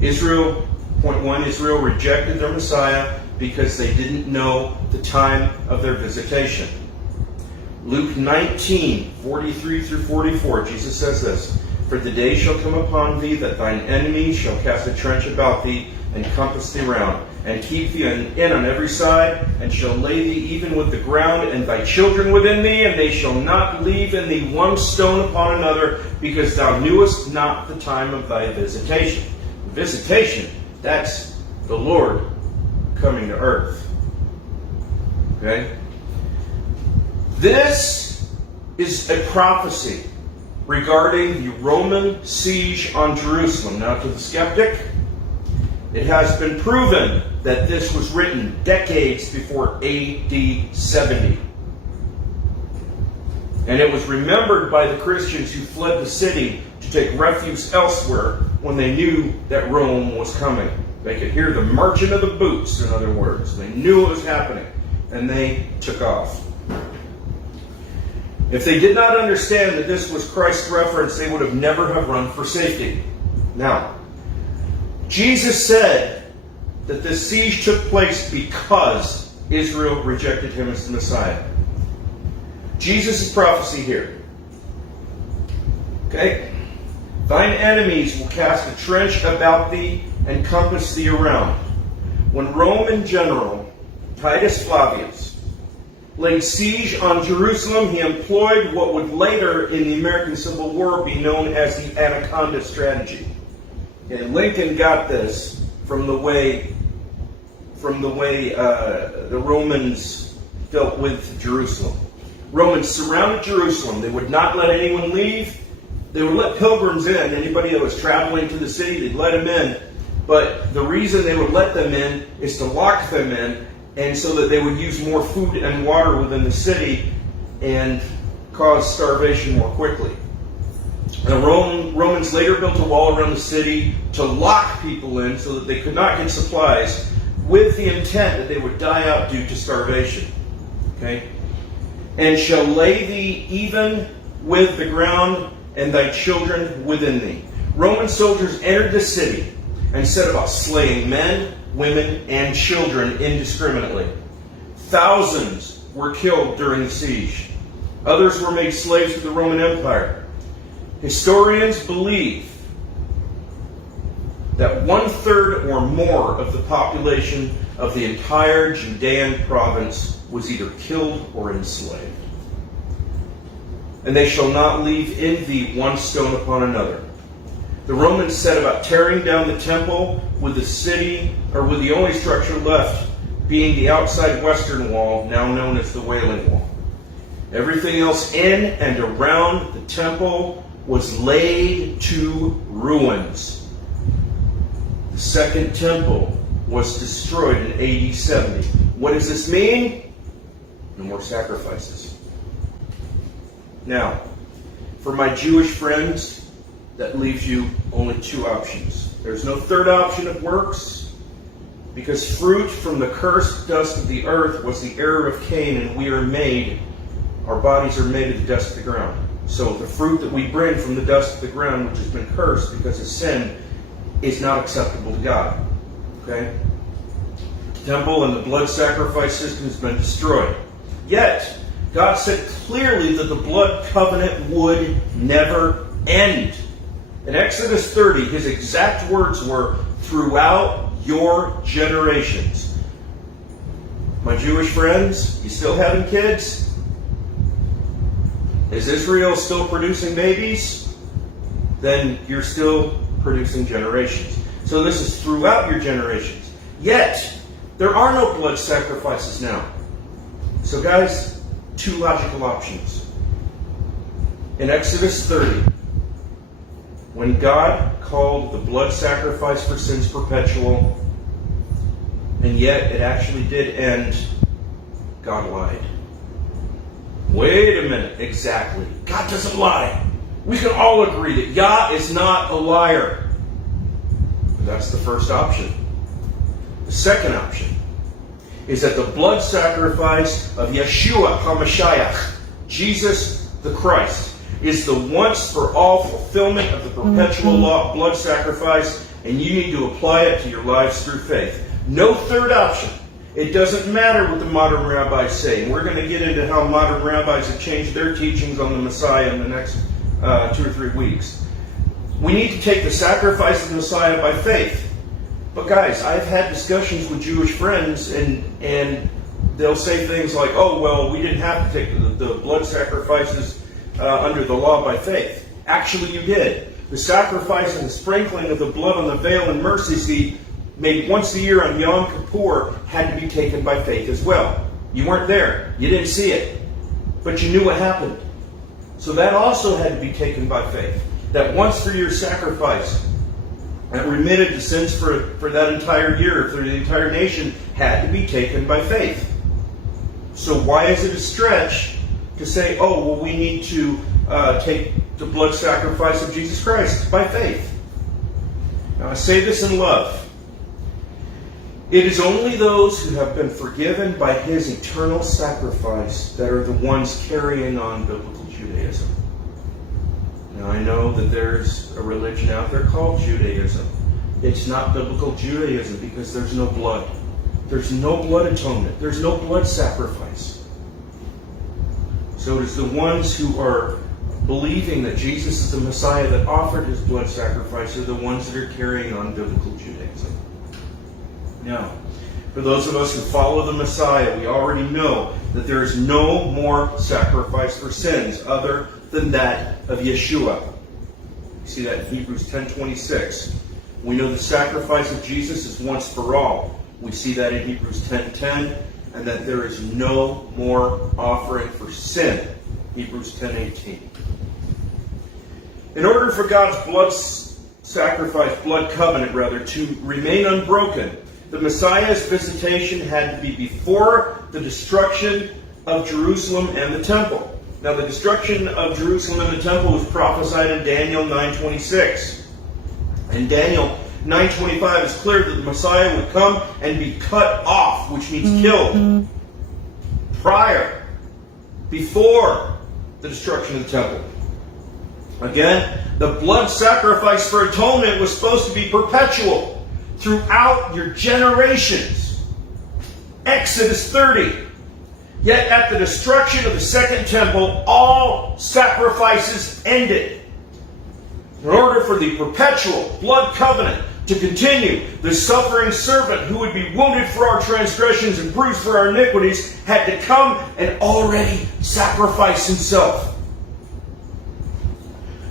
Israel, point one, Israel rejected their Messiah because they didn't know the time of their visitation. Luke 19, 43 through 44, Jesus says this, "For the day shall come upon thee that thine enemies shall cast a trench about thee, and compass thee round, and keep thee in on every side, and shall lay thee even with the ground, and thy children within thee, and they shall not leave in thee one stone upon another, because thou knewest not the time of thy visitation." Visitation, that's the Lord coming to earth. Okay? This is a prophecy regarding the Roman siege on Jerusalem. Now, to the skeptic, it has been proven that this was written decades before AD 70. And it was remembered by the Christians who fled the city to take refuge elsewhere when they knew that Rome was coming. They could hear the marching of the boots, in other words. They knew it was happening, and they took off. If they did not understand that this was Christ's reference, they would have never have run for safety. Now, Jesus said that this siege took place because Israel rejected him as the Messiah. Jesus' prophecy here. Okay? "Thine enemies will cast a trench about thee and compass thee around." When Roman general Titus Flavius laid siege on Jerusalem, he employed what would later in the American Civil War be known as the Anaconda strategy. And Lincoln got this from the way the Romans dealt with Jerusalem. Romans surrounded Jerusalem. They would not let anyone leave. They would let pilgrims in. Anybody that was traveling to the city, they'd let them in. But the reason they would let them in is to lock them in, and so that they would use more food and water within the city and cause starvation more quickly. The Romans later built a wall around the city to lock people in so that they could not get supplies, with the intent that they would die out due to starvation. Okay? "And shall lay thee even with the ground, and thy children within thee." Roman soldiers entered the city and set about slaying men, women, and children indiscriminately. Thousands were killed during the siege. Others were made slaves to the Roman Empire. Historians believe that 1/3 or more of the population of the entire Judean province was either killed or enslaved. "And they shall not leave in thee one stone upon another." The Romans set about tearing down the temple, with the only structure left being the outside western wall, now known as the Wailing Wall. Everything else in and around the temple was laid to ruins. The second temple was destroyed in AD 70. What does this mean? No more sacrifices. Now, for my Jewish friends, that leaves you only two options. There's no third option of works, because fruit from the cursed dust of the earth was the error of Cain, and our bodies are made of the dust of the ground. So the fruit that we bring from the dust of the ground, which has been cursed because of sin, is not acceptable to God. Okay? The temple and the blood sacrifice system has been destroyed. Yet, God said clearly that the blood covenant would never end. In Exodus 30, his exact words were, "throughout your generations." My Jewish friends, you still having kids? Is Israel still producing babies? Then you're still producing generations. So this is throughout your generations. Yet, there are no blood sacrifices now. So guys, two logical options. In Exodus 30, when God called the blood sacrifice for sins perpetual, and yet it actually did end, God lied. Wait a minute, exactly. God doesn't lie. We can all agree that Yah is not a liar. But that's the first option. The second option is that the blood sacrifice of Yeshua HaMashiach, Jesus the Christ, is the once-for-all fulfillment of the perpetual law of blood sacrifice, and you need to apply it to your lives through faith. No third option. It doesn't matter what the modern rabbis say. And we're going to get into how modern rabbis have changed their teachings on the Messiah in the next 2 or 3 weeks. We need to take the sacrifice of the Messiah by faith. But guys, I've had discussions with Jewish friends, and they'll say things like, oh, well, we didn't have to take the blood sacrifices under the law by faith. Actually, you did. The sacrifice and the sprinkling of the blood on the veil and mercy seat made once a year on Yom Kippur had to be taken by faith as well. You weren't there. You didn't see it. But you knew what happened. So that also had to be taken by faith. That once for year sacrifice that remitted the sins for that entire year, for the entire nation, had to be taken by faith. So why is it a stretch to say, oh, well, we need to take the blood sacrifice of Jesus Christ by faith? Now, I say this in love. It is only those who have been forgiven by His eternal sacrifice that are the ones carrying on biblical Judaism. Now, I know that there's a religion out there called Judaism. It's not biblical Judaism because there's no blood. There's no blood atonement. There's no blood sacrifice. So it is the ones who are believing that Jesus is the Messiah that offered His blood sacrifice are the ones that are carrying on biblical Judaism. Now, for those of us who follow the Messiah, we already know that there is no more sacrifice for sins other than that of Yeshua. You see that in Hebrews 10:26. We know the sacrifice of Jesus is once for all. We see that in Hebrews 10:10, and that there is no more offering for sin. Hebrews 10:18. In order for God's blood covenant, to remain unbroken, the Messiah's visitation had to be before the destruction of Jerusalem and the temple. Now, the destruction of Jerusalem and the temple was prophesied in Daniel 9:26. In Daniel 9:25, it's clear that the Messiah would come and be cut off, which means killed, before the destruction of the temple. Again, the blood sacrifice for atonement was supposed to be perpetual throughout your generations. Exodus 30. Yet at the destruction of the second temple, all sacrifices ended. In order for the perpetual blood covenant to continue, the suffering servant who would be wounded for our transgressions and bruised for our iniquities had to come and already sacrifice himself.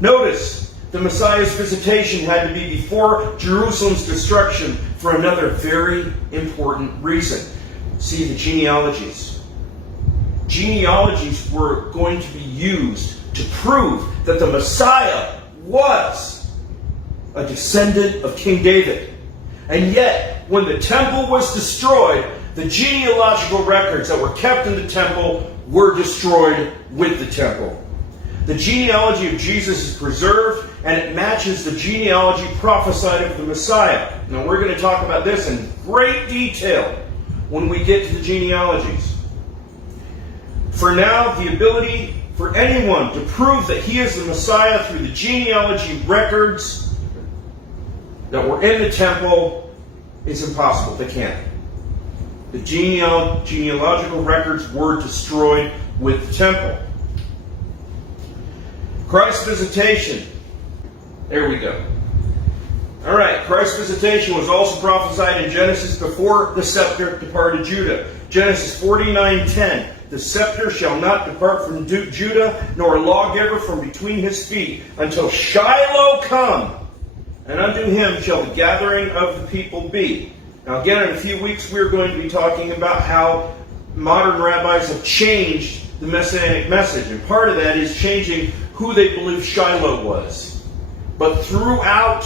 Notice, the Messiah's visitation had to be before Jerusalem's destruction for another very important reason. See the genealogies. Genealogies were going to be used to prove that the Messiah was a descendant of King David. And yet, when the temple was destroyed, the genealogical records that were kept in the temple were destroyed with the temple. The genealogy of Jesus is preserved, and it matches the genealogy prophesied of the Messiah. Now, we're going to talk about this in great detail when we get to the genealogies. For now, the ability for anyone to prove that he is the Messiah through the genealogy records that were in the temple is impossible. They can't. The genealogical records were destroyed with the temple. Christ's visitation. There we go. All right, Christ's visitation was also prophesied in Genesis before the scepter departed Judah. Genesis 49:10. The scepter shall not depart from Judah, nor a lawgiver from between his feet, until Shiloh come, and unto him shall the gathering of the people be. Now again, in a few weeks we're going to be talking about how modern rabbis have changed the Messianic message, and part of that is changing who they believe Shiloh was. But throughout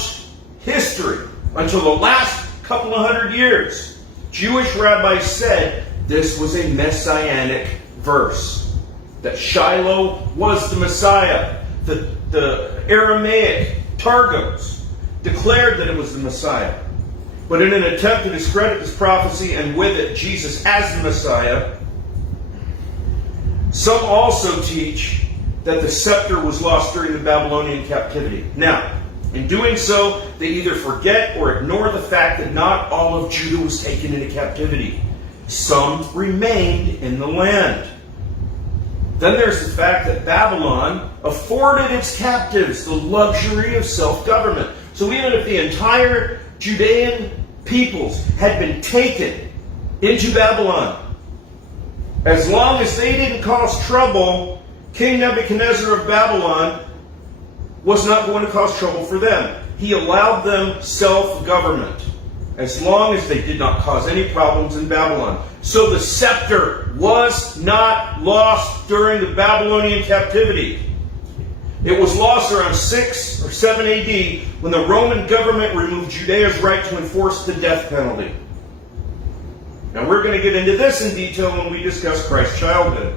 history, until the last couple of hundred years, Jewish rabbis said this was a messianic verse. That Shiloh was the Messiah. The Aramaic Targums declared that it was the Messiah. But in an attempt to discredit this prophecy and with it Jesus as the Messiah, some also teach that the scepter was lost during the Babylonian captivity. Now, in doing so, they either forget or ignore the fact that not all of Judah was taken into captivity. Some remained in the land. Then there's the fact that Babylon afforded its captives the luxury of self-government. So even if the entire Judean peoples had been taken into Babylon, as long as they didn't cause trouble, King Nebuchadnezzar of Babylon was not going to cause trouble for them. He allowed them self-government, as long as they did not cause any problems in Babylon. So the scepter was not lost during the Babylonian captivity. It was lost around 6 or 7 AD when the Roman government removed Judea's right to enforce the death penalty. Now we're going to get into this in detail when we discuss Christ's childhood.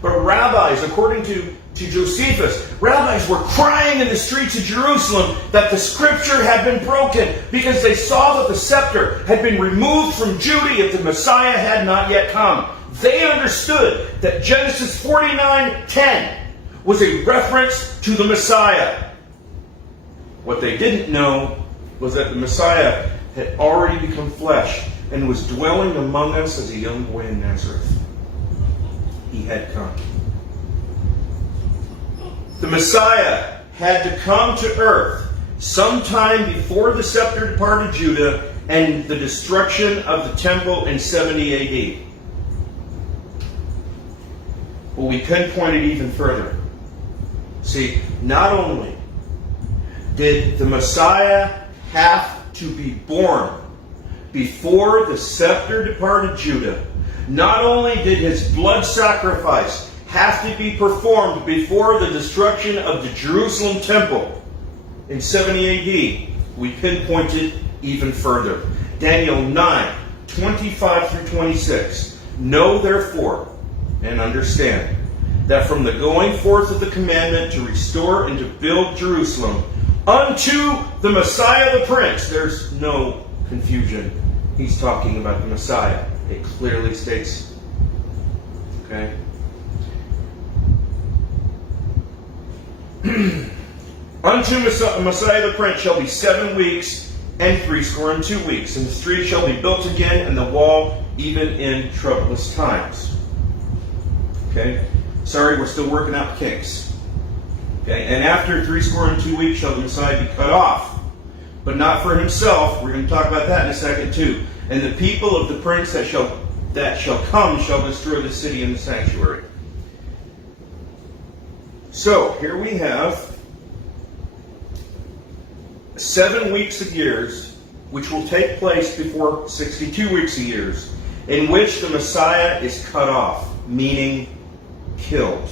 But rabbis, according to Josephus, rabbis were crying in the streets of Jerusalem that the scripture had been broken because they saw that the scepter had been removed from Judah yet the Messiah had not yet come. They understood that Genesis 49:10 was a reference to the Messiah. What they didn't know was that the Messiah had already become flesh and was dwelling among us as a young boy in Nazareth. He had come. The Messiah had to come to earth sometime before the scepter departed Judah and the destruction of the temple in 70 AD. But we pinpoint it even further. See, not only did the Messiah have to be born before the scepter departed Judah, not only did his blood sacrifice have to be performed before the destruction of the Jerusalem temple in 70 AD, we pinpoint it even further. Daniel 9:25 through 26. Know therefore and understand that from the going forth of the commandment to restore and to build Jerusalem unto the Messiah the Prince, there's no confusion. He's talking about the Messiah. It clearly states. Okay? Unto Messiah the Prince shall be 7 weeks and 62 weeks, and the street shall be built again, and the wall even in troublous times. Okay? Sorry, we're still working out kinks. Okay? And after 62 weeks shall the Messiah be cut off, but not for himself. We're going to talk about that in a second too. And the people of the prince that shall come shall destroy the city and the sanctuary. So, here we have 7 weeks of years, which will take place before 62 weeks of years, in which the Messiah is cut off, meaning killed.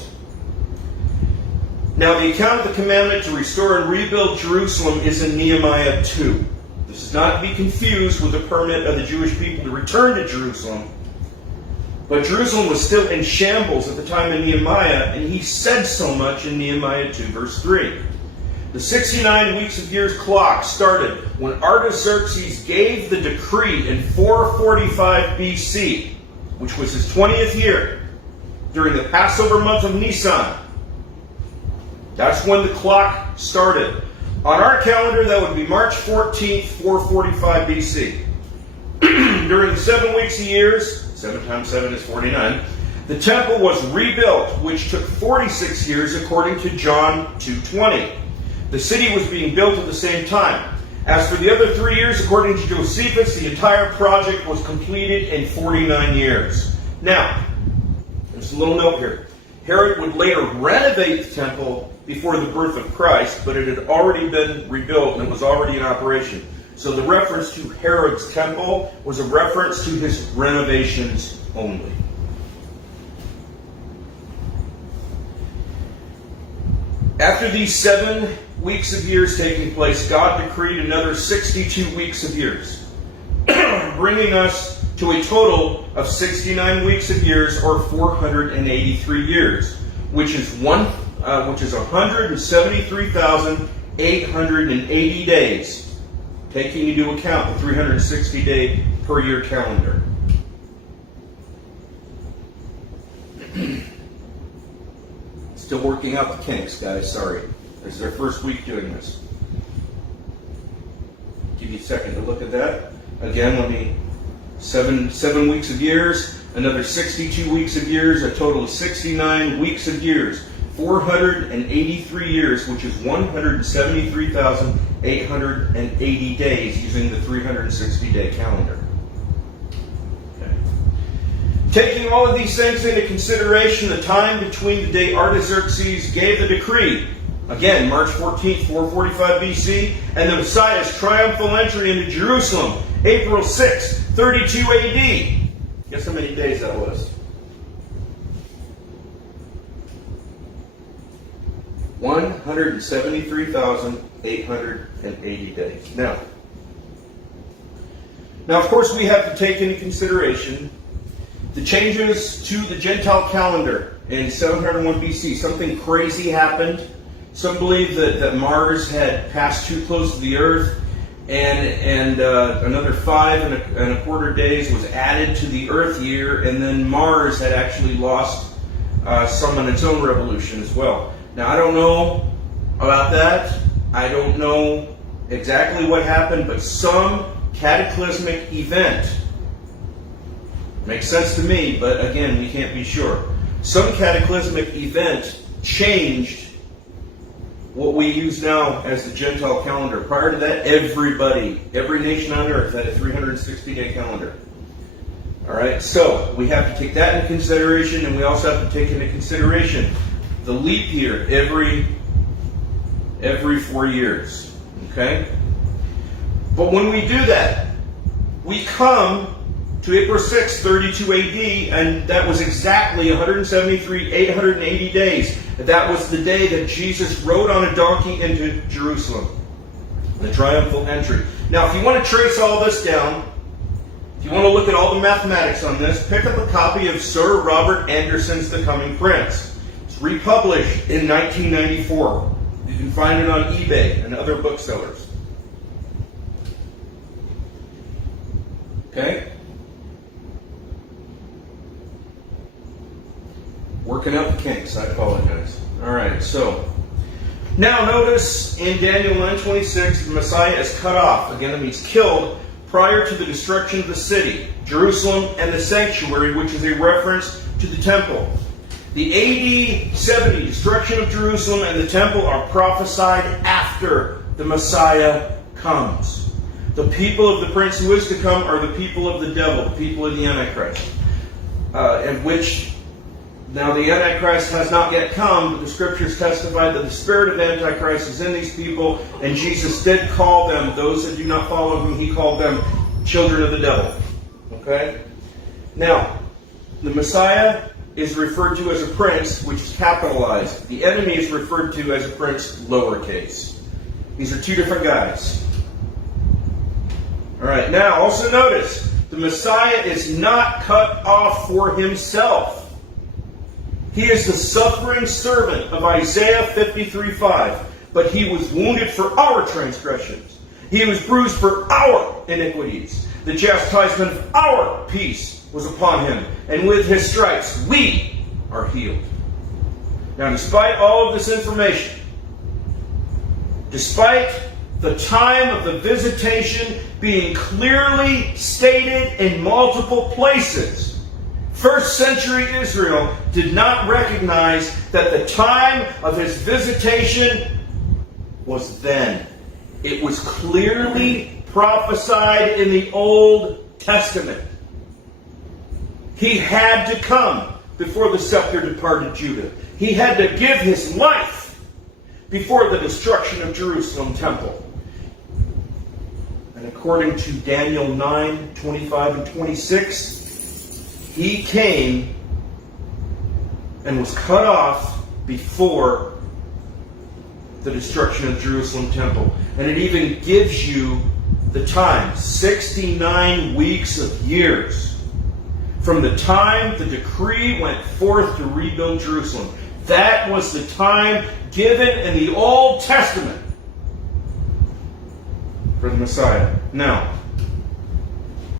Now, the account of the commandment to restore and rebuild Jerusalem is in Nehemiah 2. This is not to be confused with the permit of the Jewish people to return to Jerusalem. But Jerusalem was still in shambles at the time of Nehemiah, and he said so much in Nehemiah 2, verse 3. The 69 weeks of years clock started when Artaxerxes gave the decree in 445 BC, which was his 20th year, during the Passover month of Nisan. That's when the clock started. On our calendar, that would be March 14th, 445 BC. During the 7 weeks of years, 7 times 7 is 49, the temple was rebuilt, which took 46 years according to John 2:20. The city was being built at the same time. As for the other 3 years, according to Josephus, the entire project was completed in 49 years. Now, there's a little note here. Herod would later renovate the temple before the birth of Christ, but it had already been rebuilt and it was already in operation. So the reference to Herod's temple was a reference to his renovations only. After these 7 weeks of years taking place, God decreed another 62 weeks of years, bringing us to a total of 69 weeks of years, or 483 years, which is 173,880 days, taking into account the 360-day per year calendar. Still working out the kinks, guys. Sorry. This is our first week doing this. Give you a second to look at that. Again, let me... 7 weeks of years, another 62 weeks of years, a total of 69 weeks of years. 483 years, which is 173,880 days using the 360-day calendar. Okay. Taking all of these things into consideration, the time between the day Artaxerxes gave the decree, again, March 14th, 445 BC, and the Messiah's triumphal entry into Jerusalem, April 6th, 32 AD. Guess how many days that was? 173,880 days. Now, of course, we have to take into consideration the changes to the Gentile calendar in 701 BC. Something crazy happened. Some believe that Mars had passed too close to the Earth, and another 5.25 days was added to the Earth year, and then Mars had actually lost some on its own revolution as well. Now, I don't know about that. I don't know exactly what happened, but some cataclysmic event makes sense to me, but again, we can't be sure. Some cataclysmic event changed what we use now as the Gentile calendar. Prior to that, every nation on earth had a 360-day calendar. All right, so we have to take that into consideration, and we also have to take into consideration the leap year every 4 years. Okay? But when we do that, we come to April 6, 32 AD, and that was exactly 173,880 days. That was the day that Jesus rode on a donkey into Jerusalem, the triumphal entry. Now, if you want to trace all this down, if you want to look at all the mathematics on this, pick up a copy of Sir Robert Anderson's The Coming Prince. It's republished in 1994. You can find it on eBay and other booksellers. Okay? Working out the kinks, I apologize. Alright, so now notice in Daniel 9:26, the Messiah is cut off. Again, that means killed prior to the destruction of the city, Jerusalem, and the sanctuary, which is a reference to the temple. The AD 70 destruction of Jerusalem and the temple are prophesied after the Messiah comes. The people of the prince who is to come are the people of the devil, the people of the Antichrist, and which... Now, the Antichrist has not yet come, but the Scriptures testify that the spirit of Antichrist is in these people, and Jesus did call them, those that do not follow him, he called them children of the devil. Okay? Now, the Messiah is referred to as a prince, which is capitalized. The enemy is referred to as a prince, lowercase. These are two different guys. Alright, now, also notice, the Messiah is not cut off for himself. He is the suffering servant of Isaiah 53:5. But he was wounded for our transgressions. He was bruised for our iniquities. The chastisement of our peace was upon him. And with his stripes we are healed. Now, despite all of this information, despite the time of the visitation being clearly stated in multiple places, first century Israel did not recognize that the time of his visitation was then. It was clearly prophesied in the Old Testament. He had to come before the scepter departed Judah. He had to give his life before the destruction of Jerusalem temple. And according to Daniel 9:25 and 26, he came and was cut off before the destruction of Jerusalem temple. And it even gives you the time, 69 weeks of years, from the time the decree went forth to rebuild Jerusalem. That was the time given in the Old Testament for the Messiah. Now,